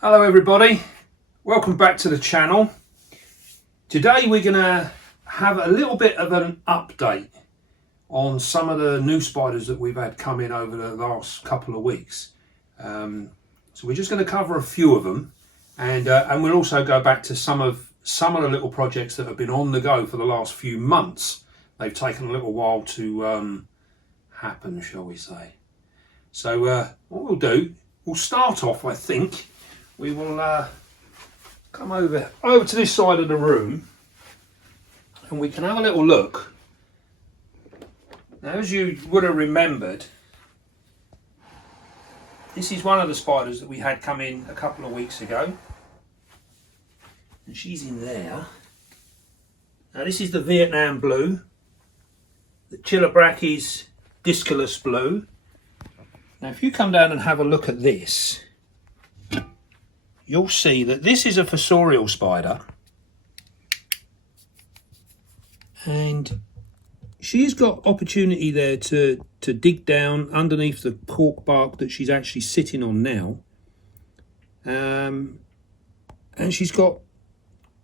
Hello everybody, welcome back to the channel. Today we're going to have a little bit of an update on some of the new spiders that we've had come in over the last couple of weeks. So we're just going to cover a few of them, and we'll also go back to some of the little projects that have been on the go for the last few months. They've taken a little while to happen, shall we say. So what we'll do, we'll start off, I think, we will come over to this side of the room and we can have a little look. Now, as you would have remembered, this is one of the spiders that we had come in a couple of weeks ago, and she's in there. Now this is the Vietnam blue, the Braccis discalus blue. Now if you come down and have a look at this, you'll see that this is a fossorial spider, and she's got opportunity there to dig down underneath the cork bark that she's actually sitting on now, and she's got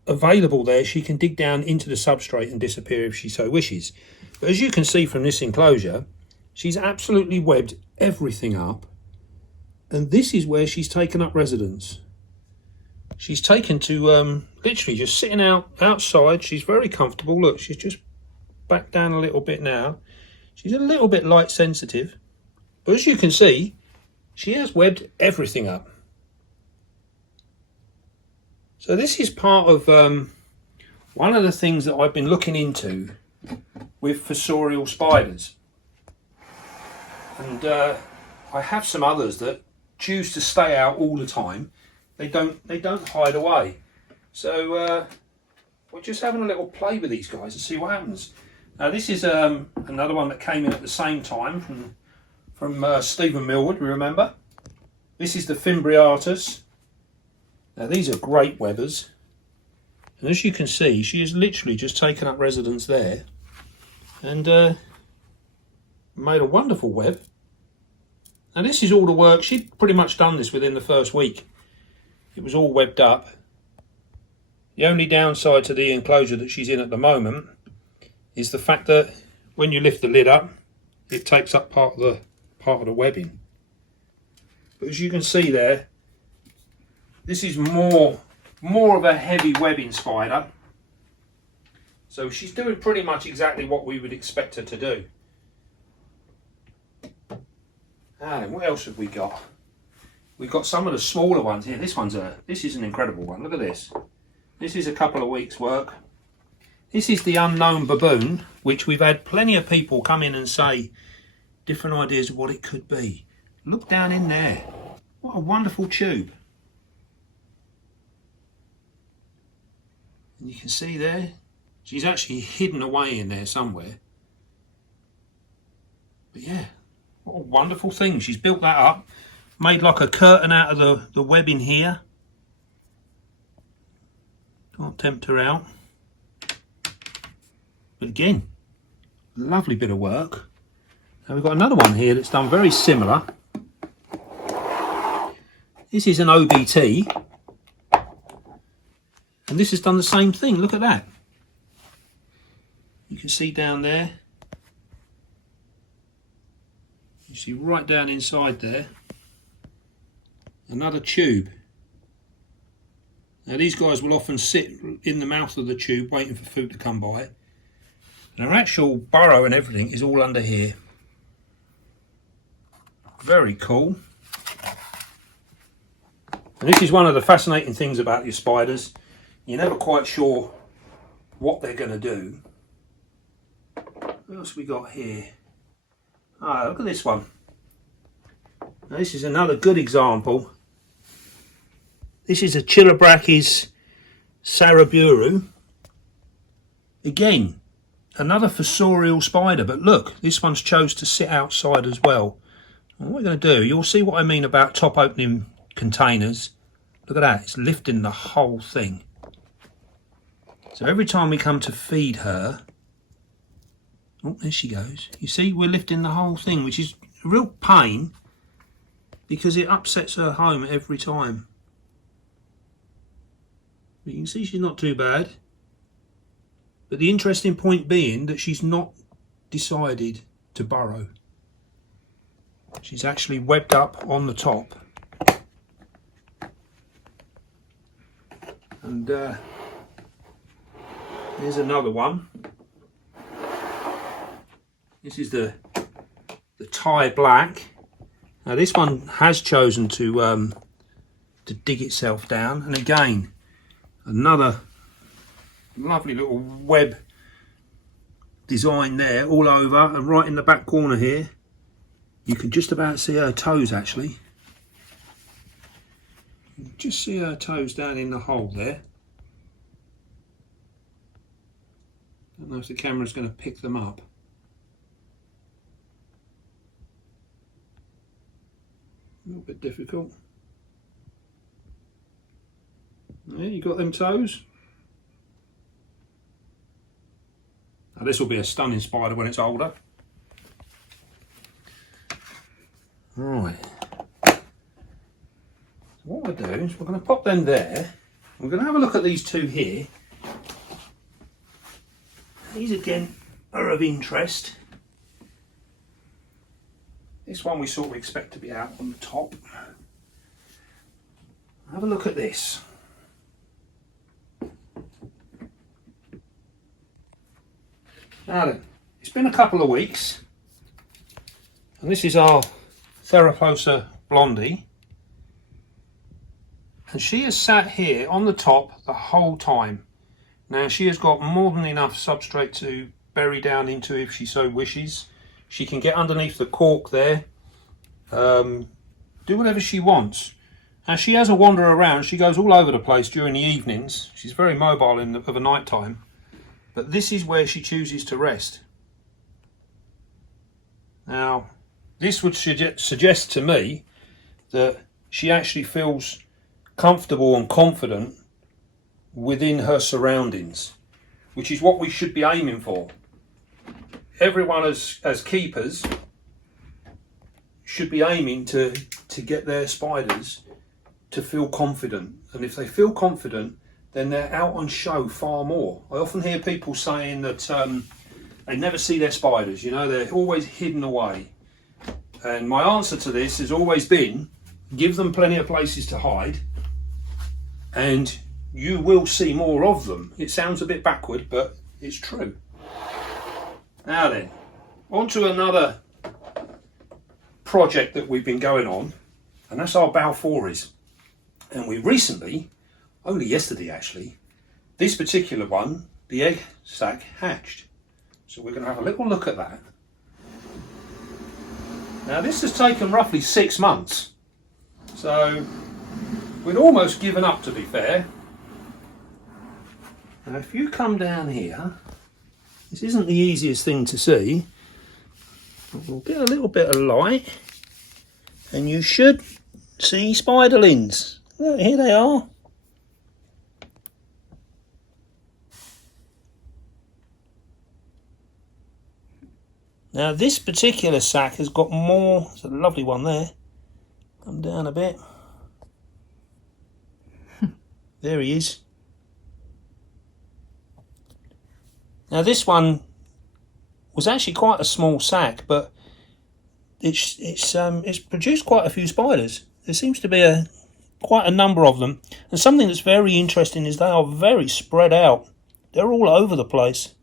available there, she can dig down into the substrate and disappear if she so wishes. But as you can see from this enclosure, she's absolutely webbed everything up, and this is where she's taken up residence. She's taken to literally just sitting outside. She's very comfortable. Look, she's just back down a little bit now. She's a little bit light sensitive, but as you can see, she has webbed everything up. So this is part of one of the things that I've been looking into with fossorial spiders, and I have some others that choose to stay out all the time. They don't hide away. So we're just having a little play with these guys and see what happens. Now this is another one that came in at the same time from Stephen Millwood, remember? This is the Fimbriatus. Now these are great webbers, and as you can see, she has literally just taken up residence there and made a wonderful web. Now this is all the work. She'd pretty much done this within the first week. It was all webbed up. The only downside to the enclosure that she's in at the moment is the fact that when you lift the lid up, it takes up part of the webbing. But as you can see there, this is more of a heavy webbing spider. So she's doing pretty much exactly what we would expect her to do. And what else have we got? We've got some of the smaller ones here. This is an incredible one. Look at this. This is a couple of weeks' work. This is the unknown baboon, which we've had plenty of people come in and say different ideas of what it could be. Look down in there. What a wonderful tube. And you can see there, she's actually hidden away in there somewhere. But yeah, what a wonderful thing. She's built that up. Made like a curtain out of the webbing here. Can't tempt her out. But again, lovely bit of work. Now we've got another one here that's done very similar. This is an OBT. And this has done the same thing. Look at that. You can see down there. You see right down inside there. Another tube. Now these guys will often sit in the mouth of the tube waiting for food to come by. And our actual burrow and everything is all under here. Very cool. And this is one of the fascinating things about your spiders. You're never quite sure what they're going to do. What else we got here? Ah, look at this one. Now, this is another good example. This is a Braccis Saraburu. Again, another fossorial spider, but look, this one's chose to sit outside as well. And what we're going to do, you'll see what I mean about top opening containers. Look at that, it's lifting the whole thing. So every time we come to feed her, oh, there she goes. You see, we're lifting the whole thing, which is a real pain because it upsets her home every time. But you can see she's not too bad. But the interesting point being that she's not decided to burrow. She's actually webbed up on the top. And here's another one. This is the Thai black. Now this one has chosen to dig itself down, and again another lovely little web design there all over, and right in the back corner here you can just about see her toes actually. You can just see her toes down in the hole there. Don't know if the camera's going to pick them up. A little bit difficult. Yeah, you got them toes. Now this will be a stunning spider when it's older. Right. So what we'll do is we're going to pop them there. We're going to have a look at these two here. These again are of interest. This one we sort of expect to be out on the top. Have a look at this. Now then, it's been a couple of weeks, and this is our Theraposa Blondie, and she has sat here on the top the whole time. Now she has got more than enough substrate to bury down into if she so wishes. She can get underneath the cork there, do whatever she wants. As she has a wander around, she goes all over the place during the evenings. She's very mobile of a night time, but this is where she chooses to rest. Now, this would suggest to me that she actually feels comfortable and confident within her surroundings, which is what we should be aiming for. Everyone as keepers should be aiming to get their spiders to feel confident, and if they feel confident, then they're out on show far more. I often hear people saying that they never see their spiders, you know, they're always hidden away. And my answer to this has always been, give them plenty of places to hide and you will see more of them. It sounds a bit backward, but it's true. Now then, on to another project that we've been going on, and that's our Balfours. And we recently, only yesterday actually, this particular one, the egg sac hatched. So we're going to have a little look at that. Now this has taken roughly 6 months, so we'd almost given up, to be fair. Now if you come down here, this isn't the easiest thing to see, but we'll get a little bit of light and you should see spiderlings. Look, here they are. Now this particular sac has got more, it's a lovely one there, come down a bit, there he is. Now this one was actually quite a small sac, but it's produced quite a few spiders. There seems to be quite a number of them, and something that's very interesting is they are very spread out. They're all over the place,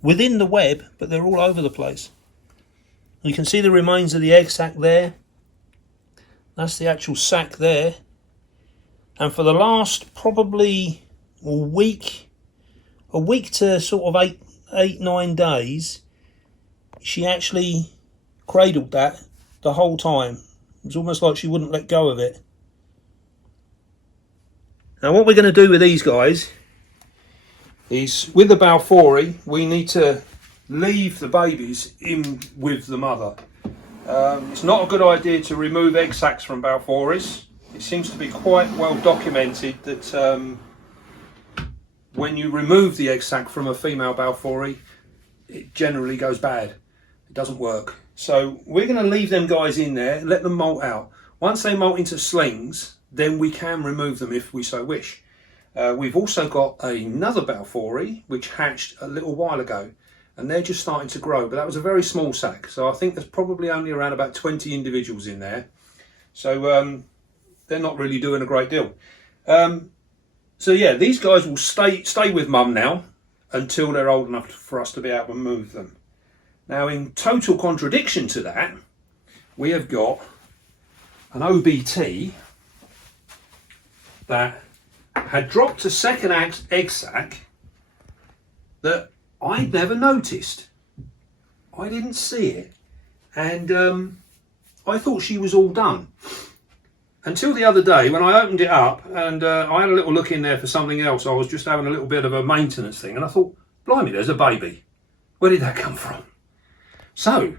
within the web, but they're all over the place. You can see the remains of the egg sac there. That's the actual sac there. And for the last probably a week to sort of 8-9 days, she actually cradled that the whole time. It was almost like she wouldn't let go of it. Now what we're going to do with these guys is, with the Balfouri, we need to leave the babies in with the mother. It's not a good idea to remove egg sacs from Balfouris. It seems to be quite well documented that when you remove the egg sac from a female Balfouri, it generally goes bad. It doesn't work. So we're going to leave them guys in there, let them molt out. Once they molt into slings, then we can remove them if we so wish. We've also got another Balfouri which hatched a little while ago, and they're just starting to grow, but that was a very small sack, so I think there's probably only around about 20 individuals in there, so they're not really doing a great deal. So yeah, these guys will stay with mum now until they're old enough for us to be able to move them. Now, in total contradiction to that, we have got an OBT that had dropped a second egg sac that I'd never noticed. I didn't see it, and I thought she was all done. Until the other day when I opened it up and I had a little look in there for something else. I was just having a little bit of a maintenance thing, and I thought, blimey, there's a baby. Where did that come from? So,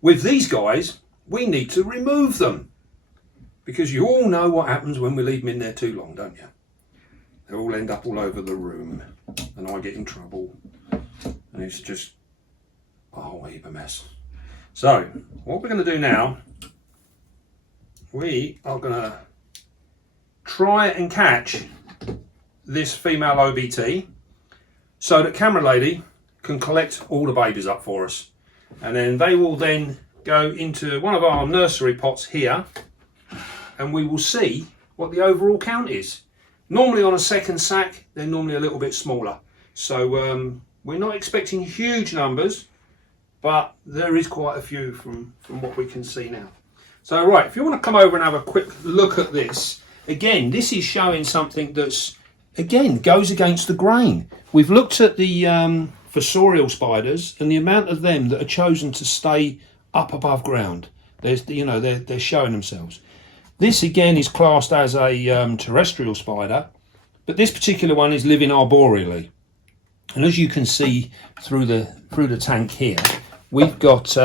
with these guys, we need to remove them, because you all know what happens when we leave them in there too long, don't you? They all end up all over the room, and I get in trouble, and it's just a whole heap of mess. So, what we're going to do now, we are going to try and catch this female OBT so that Camera Lady can collect all the babies up for us, and then they will then go into one of our nursery pots here, and we will see what the overall count is. Normally on a second sack they're normally a little bit smaller, so we're not expecting huge numbers, but there is quite a few from what we can see now. So right, if you want to come over and have a quick look at this, again, this is showing something that's, again, goes against the grain. We've looked at the fossorial spiders and the amount of them that are chosen to stay up above ground. There's, you know, they're showing themselves. This again is classed as a terrestrial spider, but this particular one is living arboreally. And as you can see through the tank here, we've got.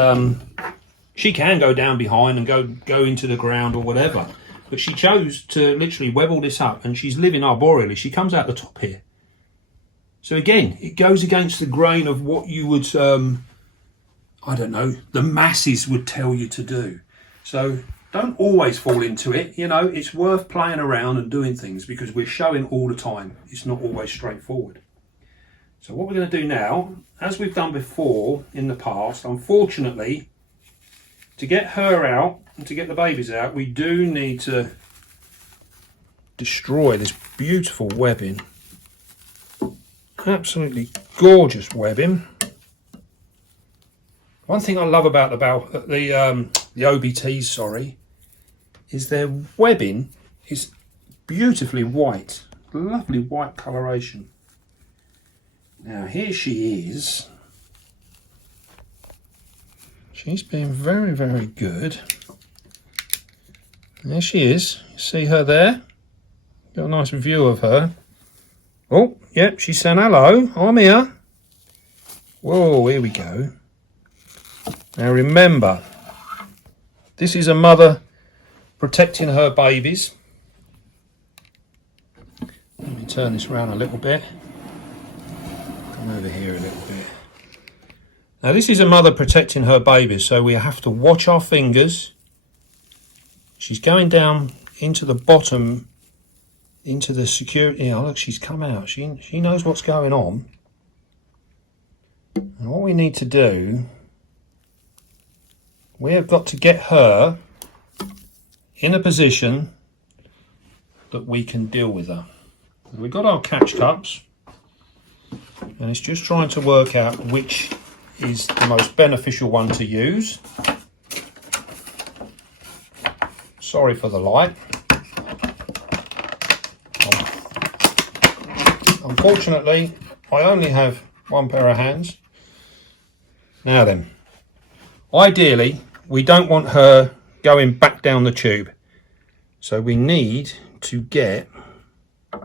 She can go down behind and go into the ground or whatever, but she chose to literally web all this up, and she's living arboreally. She comes out the top here. So again, it goes against the grain of what you would, I don't know, the masses would tell you to do. So don't always fall into it. You know, it's worth playing around and doing things, because we're showing all the time. It's not always straightforward. So what we're going to do now, as we've done before in the past, unfortunately, to get her out and to get the babies out, we do need to destroy this beautiful webbing. Absolutely gorgeous webbing. One thing I love about the OBTs, sorry, is their webbing is beautifully white. Lovely white coloration. Now here she is. She's been very, very good. There she is. You see her there? Got a nice view of her. Oh, yep, she's saying hello. I'm here. Whoa, here we go. Now remember, this is a mother protecting her babies. Let me turn this around a little bit. Come over here a little bit. Now this is a mother protecting her babies, so we have to watch our fingers. She's going down into the bottom, into the security. Oh, look, she's come out. She knows what's going on. And what we need to do, we have got to get her in a position that we can deal with her. We've got our catch cups, and it's just trying to work out which is the most beneficial one to use. Sorry for the light. Unfortunately, I only have one pair of hands. Now then, ideally, we don't want her going back down the tube. So we need to get, I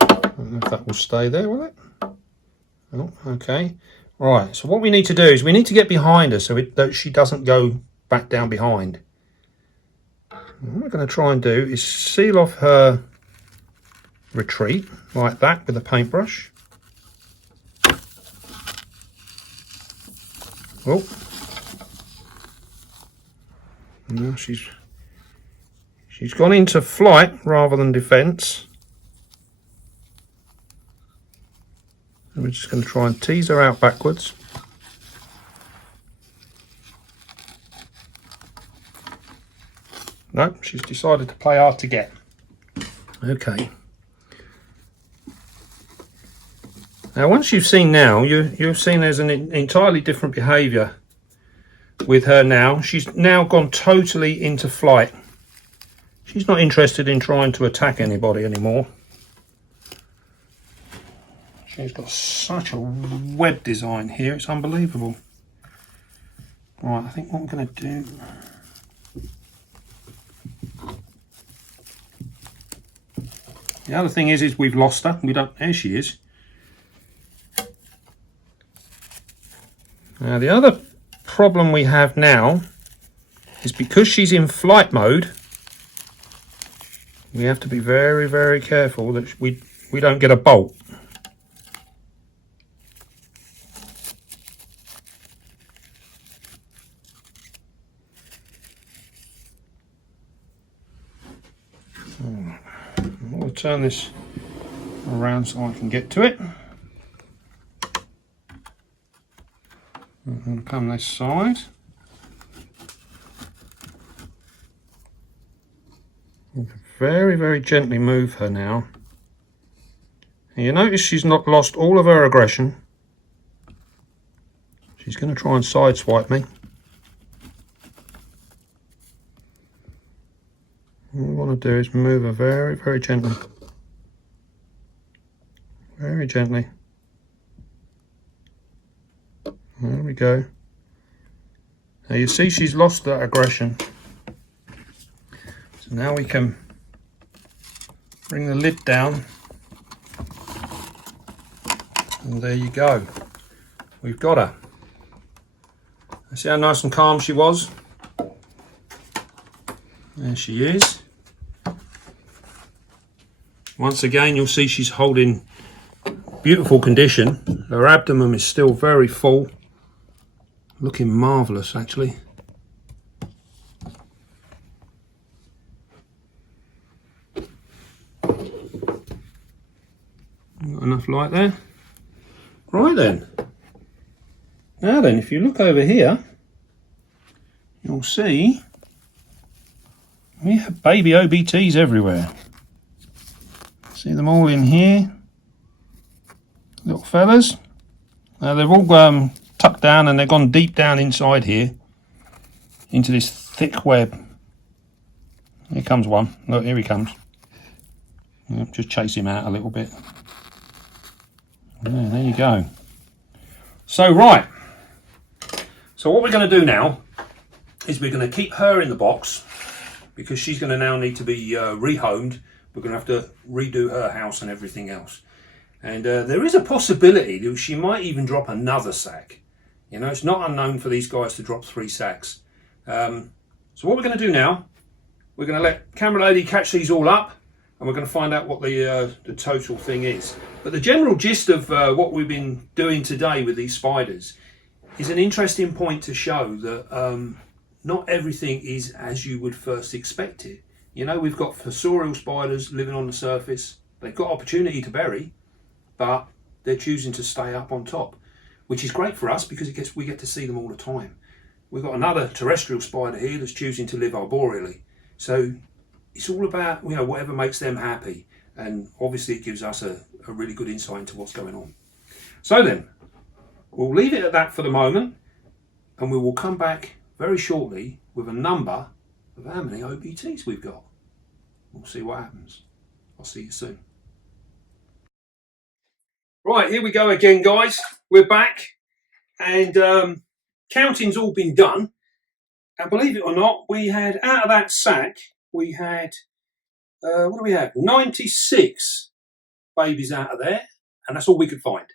don't know if that will stay there, will it? Oh, okay. Right, so what we need to do is we need to get behind her so that she doesn't go back down behind. And what we're going to try and do is seal off her retreat like that with a paintbrush. Oh. Now she's gone into flight rather than defence. we're just going to try and tease her out backwards. No, she's decided to play hard to get. Okay. Now, once you've seen now, you've seen there's an entirely different behaviour with her now. She's now gone totally into flight. She's not interested in trying to attack anybody anymore. She's got such a web design here, it's unbelievable. Right, I think what I'm going to do... The other thing is we've lost her. We don't... There she is. Now, the other problem we have now is because she's in flight mode, we have to be very, very careful that we don't get a bolt. I'll turn this around so I can get to it. And come this side. Very, very gently move her now. And you notice she's not lost all of her aggression. She's going to try and sideswipe me. What we want to do is move her very, very gently. Very gently. There we go. Now you see she's lost that aggression. So now we can bring the lid down. And there you go. We've got her. See how nice and calm she was? There she is. Once again, you'll see she's holding beautiful condition. Her abdomen is still very full. Looking marvellous, actually. Got enough light there. Right then. Now then, if you look over here, you'll see we have baby OBTs everywhere. See them all in here. Little fellas. Now they've all tucked down and they've gone deep down inside here into this thick web. Here comes one. Look, here he comes. Yep, just chase him out a little bit. Yeah, there you go. So right. So what we're going to do now is we're going to keep her in the box because she's going to now need to be rehomed. We're going to have to redo her house and everything else. And there is a possibility that she might even drop another sack. You know, it's not unknown for these guys to drop 3 sacks. So what we're going to do now, we're going to let Camera Lady catch these all up and we're going to find out what the total thing is. But the general gist of what we've been doing today with these spiders is an interesting point to show that not everything is as you would first expect it. You know, we've got fossorial spiders living on the surface. They've got opportunity to bury, but they're choosing to stay up on top, which is great for us because we get to see them all the time. We've got another terrestrial spider here that's choosing to live arboreally. So it's all about, you know, whatever makes them happy. And obviously it gives us a really good insight into what's going on. So then, we'll leave it at that for the moment, and we will come back very shortly with a number of how many OBTs we've got. We'll see what happens. I'll see you soon. Right, here we go again, guys. We're back, and counting's all been done. And believe it or not, we had, out of that sack, we had, what do we have? 96 babies out of there, and that's all we could find.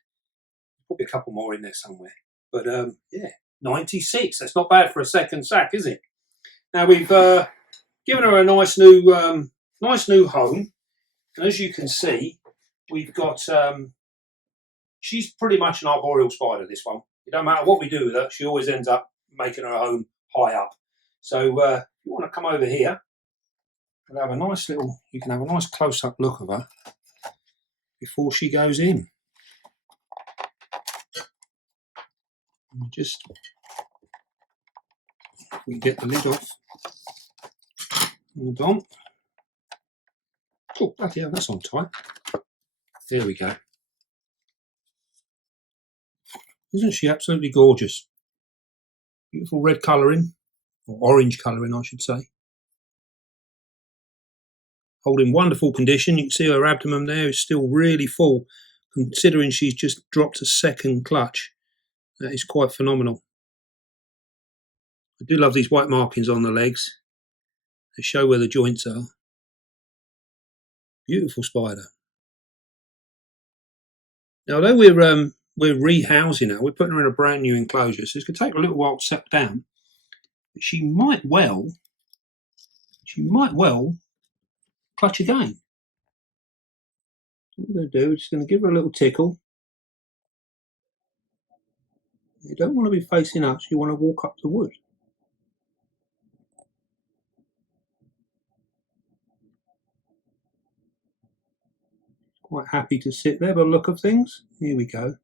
Probably a couple more in there somewhere. But yeah, 96. That's not bad for a second sack, is it? Now we've given her a nice new home, and as you can see, we've got. She's pretty much an arboreal spider. This one. It don't matter what we do with her, she always ends up making her home high up. So if you want to come over here and have a nice little, you can have a nice close-up look of her before she goes in. Just we get the lid off. Hold on. Oh, bloody hell, that's on tight. There we go. Isn't she absolutely gorgeous? Beautiful red colouring, or orange colouring, I should say. Holding wonderful condition. You can see her abdomen there is still really full, considering she's just dropped a second clutch. That is quite phenomenal. I do love these white markings on the legs. They show where the joints are. Beautiful spider. Now, although we're rehousing her, we're putting her in a brand new enclosure, so it's going to take a little while to settle down. But she might well clutch again. What we're going to do is just going to give her a little tickle. You don't want to be facing up, so you want to walk up the wood. Quite happy to sit there by the look of things. Here we go.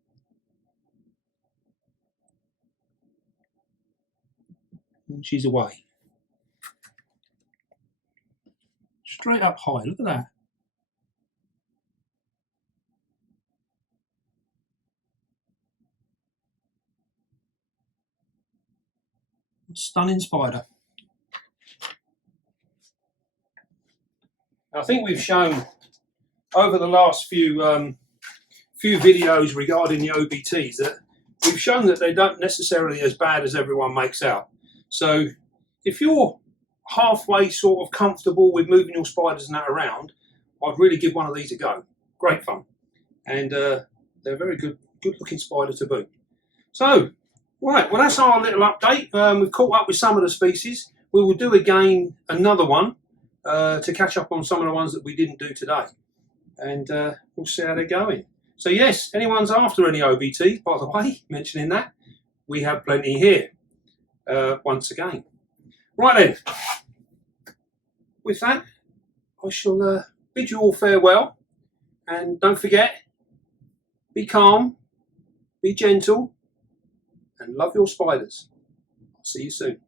And she's away. Straight up high, look at that. Stunning spider. I think we've shown over the last few videos regarding the OBTs that we've shown that they don't necessarily as bad as everyone makes out. So if you're halfway sort of comfortable with moving your spiders and that around, I'd really give one of these a go. Great fun, and they're a very good looking spider to boot. So right, well, that's our little update. We've caught up with some of the species. We will do again another one to catch up on some of the ones that we didn't do today, and we'll see how they're going. So yes, anyone's after any OBT, by the way, mentioning that, we have plenty here once again. Right then, with that, I shall bid you all farewell, and don't forget, be calm, be gentle, and love your spiders. I'll see you soon.